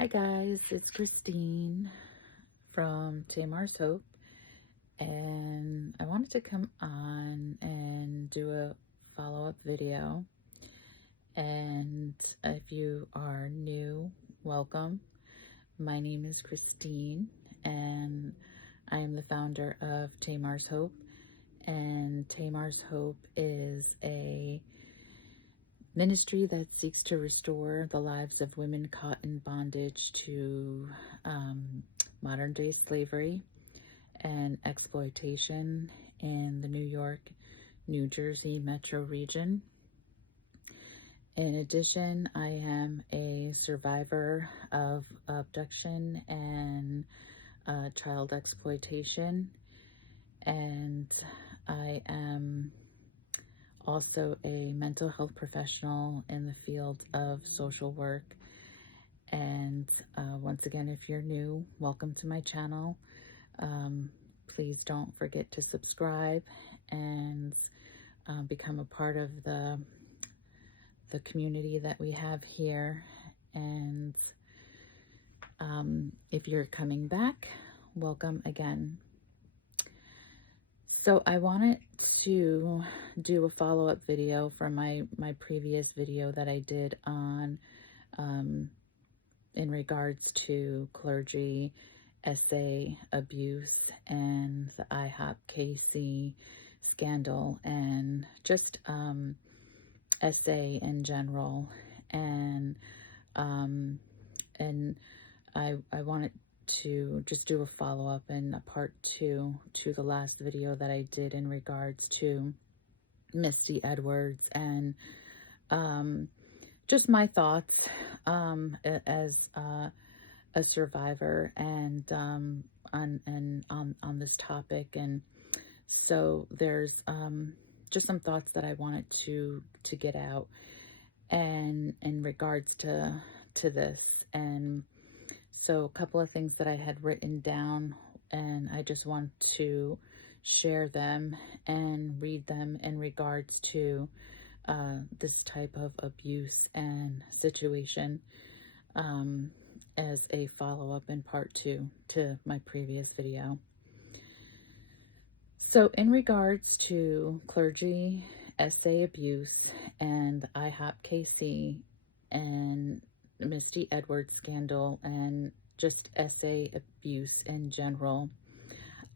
Hi guys, it's Christine from Tamar's Hope, and I wanted to come on and do a follow-up video. And if you are new, welcome. My name is Christine, and I am the founder of Tamar's Hope. And Tamar's Hope is a ministry that seeks to restore the lives of women caught in bondage to modern day slavery and exploitation in the New York, New Jersey metro region. In addition, I am a survivor of abduction and child exploitation, and I am also a mental health professional in the field of social work. And once again, if you're new, welcome to my channel. Please don't forget to subscribe and become a part of the community that we have here. And if you're coming back, welcome again. So I wanted to do a follow-up video from my previous video that I did on in regards to clergy essay abuse and the IHOP KC scandal, and just essay in general. And I wanted to just do a follow-up and a part 2 to the last video that I did in regards to Misty Edwards, and just my thoughts as a survivor and on this topic. And so there's just some thoughts that I wanted to get out and in regards to this. And so a couple of things that I had written down, and I just want to share them and read them in regards to this type of abuse and situation as a follow-up in part 2 to my previous video. So in regards to clergy essay abuse and the IHOP KC and Misty Edwards scandal and just essay abuse in general,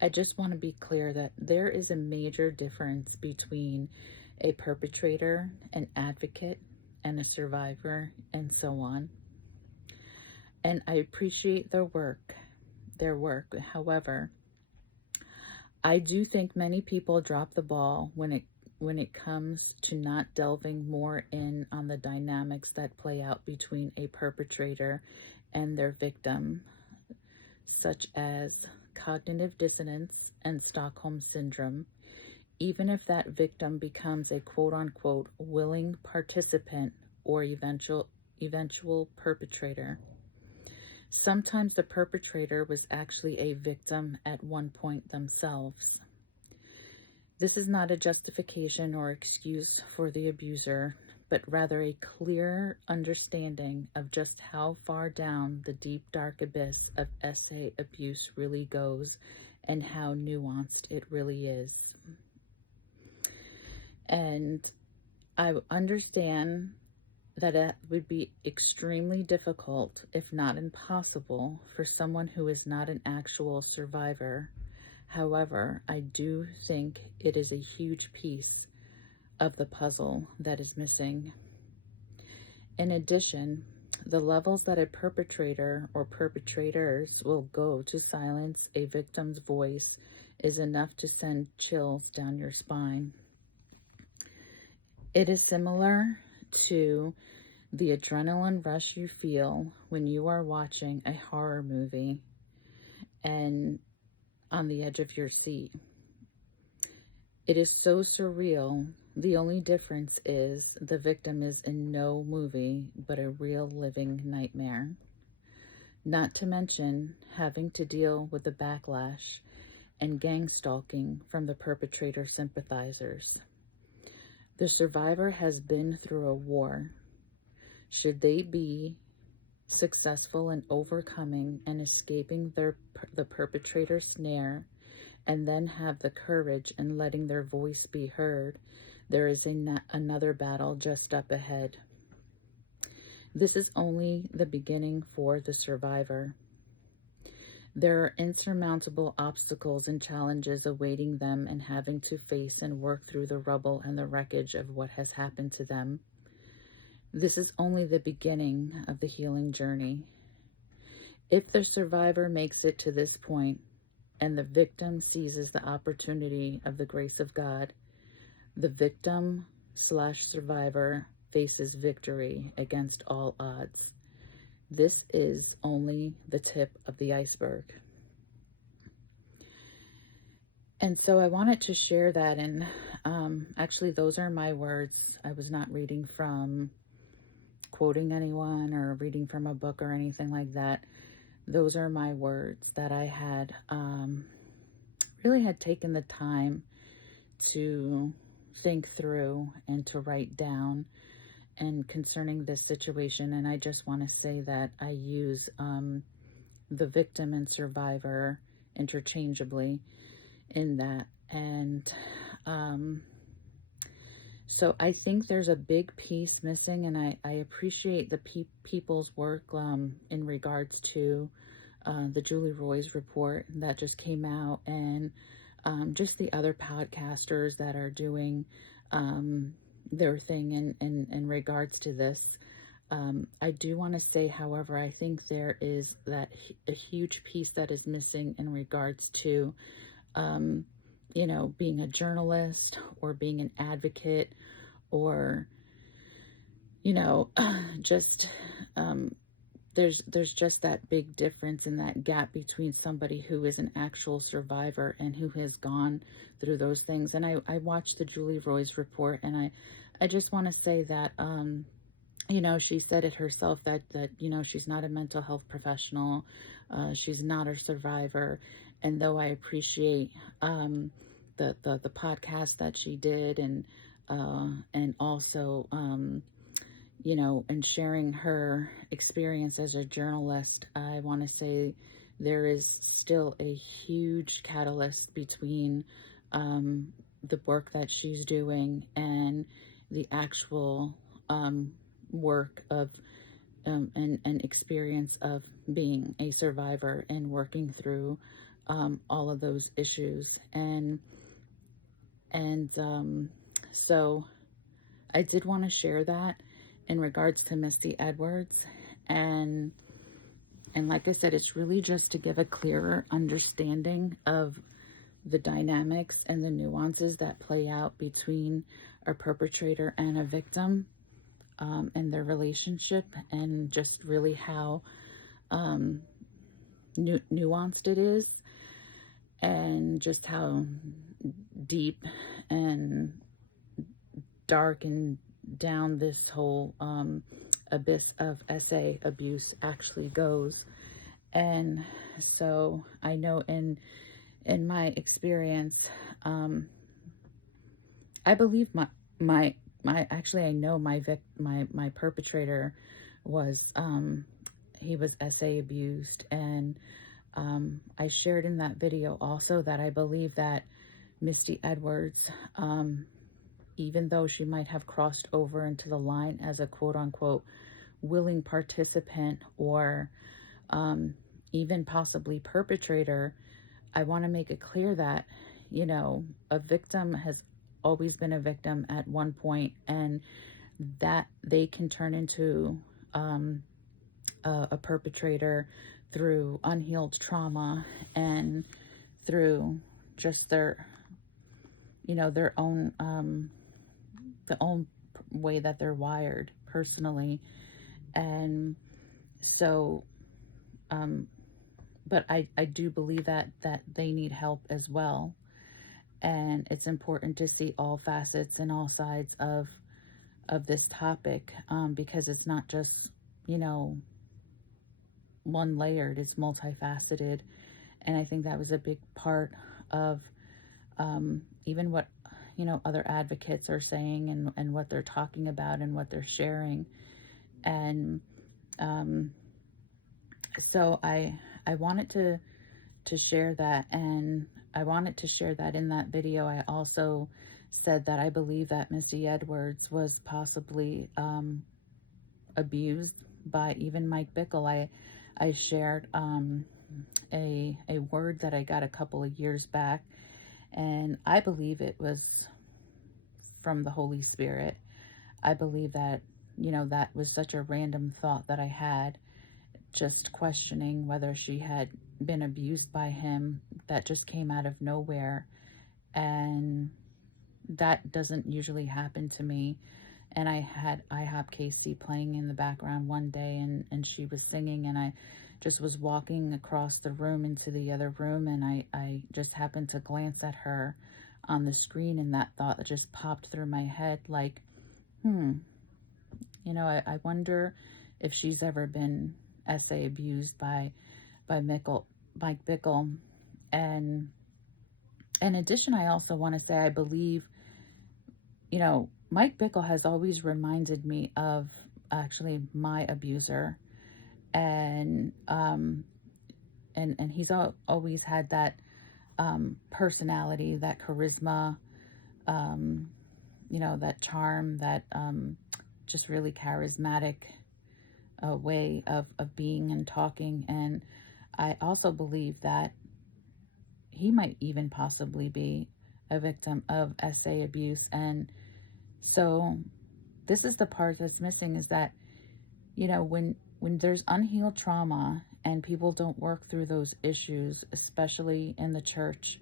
I just want to be clear that there is a major difference between a perpetrator, an advocate, and a survivor, and so on. And I appreciate their work. However, I do think many people drop the ball when it comes to not delving more in on the dynamics that play out between a perpetrator and their victim, such as cognitive dissonance and Stockholm syndrome, even if that victim becomes a quote-unquote willing participant or eventual perpetrator. Sometimes the perpetrator was actually a victim at one point themselves. This is not a justification or excuse for the abuser, but rather a clear understanding of just how far down the deep, dark abyss of essay abuse really goes and how nuanced it really is. And I understand that it would be extremely difficult, if not impossible, for someone who is not an actual survivor. However, I do think it is a huge piece of the puzzle that is missing. In addition, the levels that a perpetrator or perpetrators will go to silence a victim's voice is enough to send chills down your spine. It is similar to the adrenaline rush you feel when you are watching a horror movie and on the edge of your seat. It is so surreal. The only difference is the victim is in no movie but a real living nightmare. Not to mention having to deal with the backlash and gang stalking from the perpetrator sympathizers. The survivor has been through a war. Should they be successful in overcoming and escaping the perpetrator's snare, and then have the courage in letting their voice be heard, there is another battle just up ahead. This is only the beginning for the survivor. There are insurmountable obstacles and challenges awaiting them and having to face and work through the rubble and the wreckage of what has happened to them. This is only the beginning of the healing journey. If the survivor makes it to this point and the victim seizes the opportunity of the grace of God, the victim/survivor faces victory against all odds. This is only the tip of the iceberg. And so I wanted to share that, and actually those are my words. I was not reading from quoting anyone or reading from a book or anything like that. Those are my words that I had really had taken the time to think through and to write down and concerning this situation. And I just want to say that I use the victim and survivor interchangeably in that. And so I think there's a big piece missing, and I appreciate the people's work in regards to the Julie Roy's report that just came out, and just the other podcasters that are doing their thing in regards to this. I do want to say, however, I think there is a huge piece that is missing in regards to, being a journalist or being an advocate, or, just, there's just that big difference in that gap between somebody who is an actual survivor and who has gone through those things. And I watched the Julie Roy's report, and I just want to say that, she said it herself that she's not a mental health professional. She's not a survivor. And though I appreciate the podcast that she did, and also, and sharing her experience as a journalist, I want to say there is still a huge catalyst between the work that she's doing and the actual work of and experience of being a survivor and working through all of those issues. And so I did want to share that in regards to Misty Edwards. And like I said, it's really just to give a clearer understanding of the dynamics and the nuances that play out between a perpetrator and a victim, and their relationship, and just really how nuanced it is, and just how deep and dark and down this whole abyss of SA abuse actually goes. And so I know in my experience, I believe my actually, I know my perpetrator was he was SA abused. And I shared in that video also that I believe that Misty Edwards, even though she might have crossed over into the line as a quote unquote willing participant, or even possibly perpetrator, I want to make it clear that, a victim has always been a victim at one point, and that they can turn into a perpetrator through unhealed trauma and through just their own the own way that they're wired personally. And so but I do believe that they need help as well. And it's important to see all facets and all sides of this topic, because it's not just, one layered, it's multifaceted. And I think that was a big part of even what, other advocates are saying, and what they're talking about and what they're sharing. And So I wanted to share that, and I wanted to share that in that video. I also said that I believe that Missy Edwards was possibly abused by even Mike Bickle. I shared a word that I got a couple of years back, and I believe it was from the Holy Spirit. I believe that, that was such a random thought that I had, just questioning whether she had been abused by him, that just came out of nowhere. And that doesn't usually happen to me. And I had IHOP Casey playing in the background one day, and she was singing, and I just was walking across the room into the other room, and I just happened to glance at her on the screen, and that thought just popped through my head like, hmm, I wonder if she's ever been SA abused by Mike Bickle. And in addition, I also want to say I believe, Mike Bickle has always reminded me of actually my abuser, and he's always had that personality, that charisma, um, that charm, that just really charismatic way of being and talking. And I also believe that he might even possibly be a victim of SA abuse. And so this is the part that's missing, is that, when there's unhealed trauma and people don't work through those issues, especially in the church,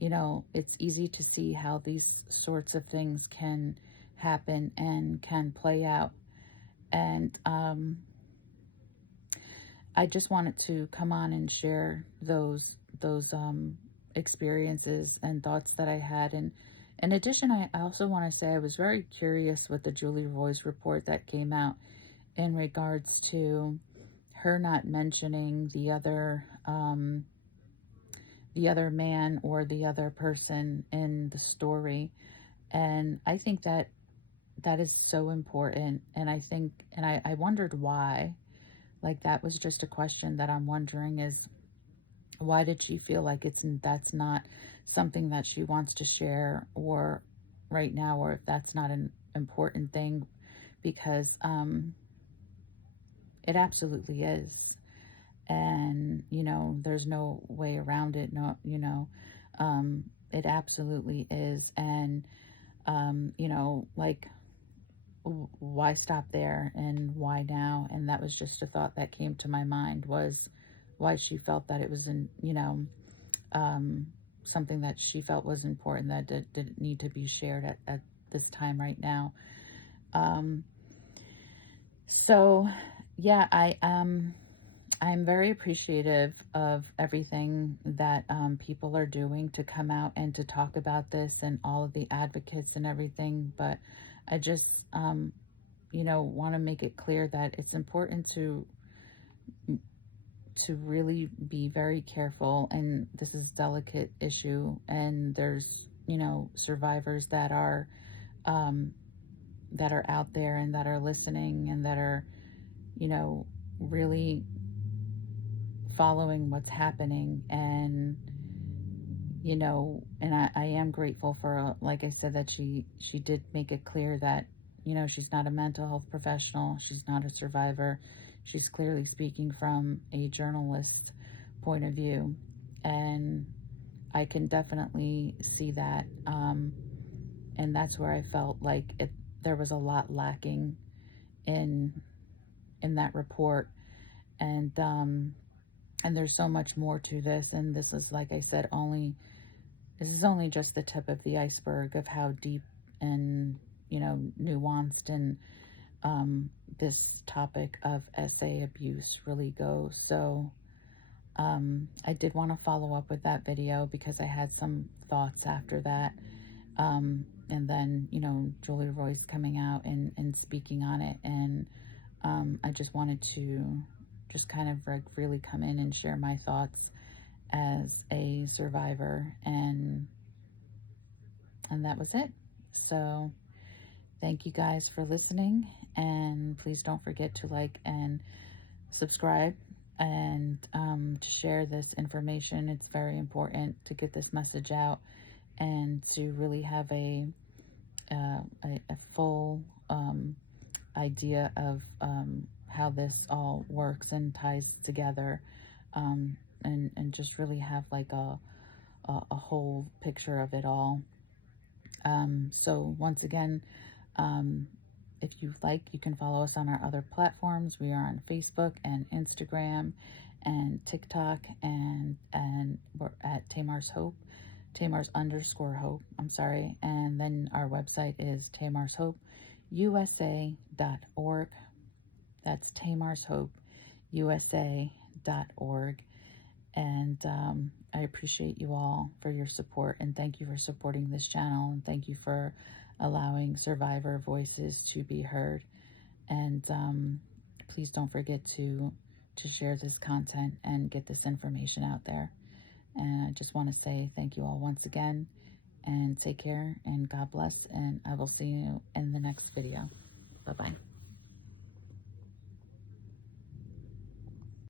it's easy to see how these sorts of things can happen and can play out. And I just wanted to come on and share those experiences and thoughts that I had. And in addition, I also want to say I was very curious with the Julie Roys report that came out in regards to her not mentioning the other man or the other person in the story. And I think that that is so important. And I wondered why. Like, that was just a question that I'm wondering, is why did she feel like that's not something that she wants to share, or right now, or if that's not an important thing, because it absolutely is. And there's no way around it. No, it absolutely is. And like, why stop there, and why now? And that was just a thought that came to my mind, was why she felt that it was um, something that she felt was important, that didn't need to be shared at this time right now. So yeah, I'm very appreciative of everything that people are doing to come out and to talk about this, and all of the advocates and everything. But I just, want to make it clear that it's important to really be very careful. And this is a delicate issue. And there's, survivors um, that are out there, and that are listening, and that are, really following what's happening. And and I am grateful for, like I said, that she did make it clear that, she's not a mental health professional, she's not a survivor, she's clearly speaking from a journalist point of view. And I can definitely see that. And that's where I felt like there was a lot lacking in that report. And there's so much more to this. And this is, like I said, this is only just the tip of the iceberg of how deep and, nuanced and this topic of SA abuse really goes. So I did want to follow up with that video, because I had some thoughts after that. And then, Julie Roy's coming out and speaking on it. And I just wanted to just kind of really come in and share my thoughts as a survivor. And that was it. So thank you guys for listening, and please don't forget to like and subscribe and to share this information. It's very important to get this message out and to really have a full idea of how this all works and ties together, and just really have like a whole picture of it all. So once again, if you like, you can follow us on our other platforms. We are on Facebook and Instagram and TikTok, and we're at Tamar's Hope, Tamar's underscore Hope, I'm sorry. And then our website is Tamar's Hope USA.org. That's Tamar's Hope USA.org. And I appreciate you all for your support, and thank you for supporting this channel, and thank you for allowing survivor voices to be heard. And please don't forget to share this content and get this information out there. And I just want to say thank you all once again, and take care, and God bless, and I will see you in the next video. Bye-bye.